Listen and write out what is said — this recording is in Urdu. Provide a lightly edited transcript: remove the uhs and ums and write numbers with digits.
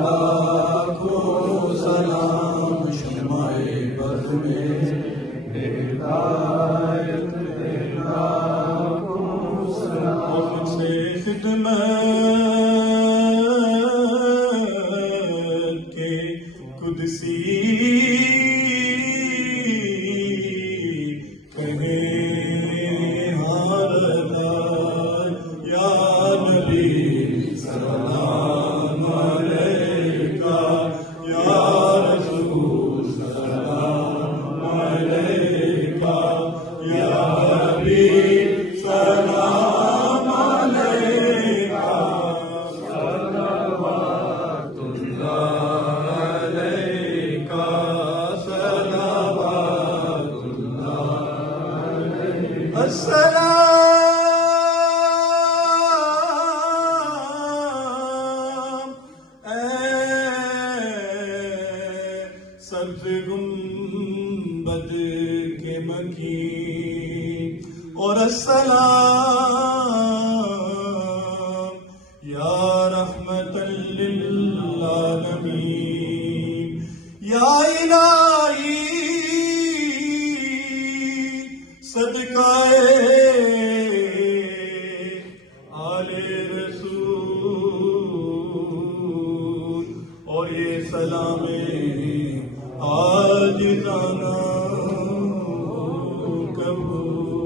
لاکھوں سلام شمع بز میں ہدایت دے لاکھوں سلام مجھ سے خدمت کے قدسی السلام سبز گنبد کے مکین اور السلام یا رحمت للعالمین یا الہی صدقہ آل رسول اور یہ سلام آج جانا قبول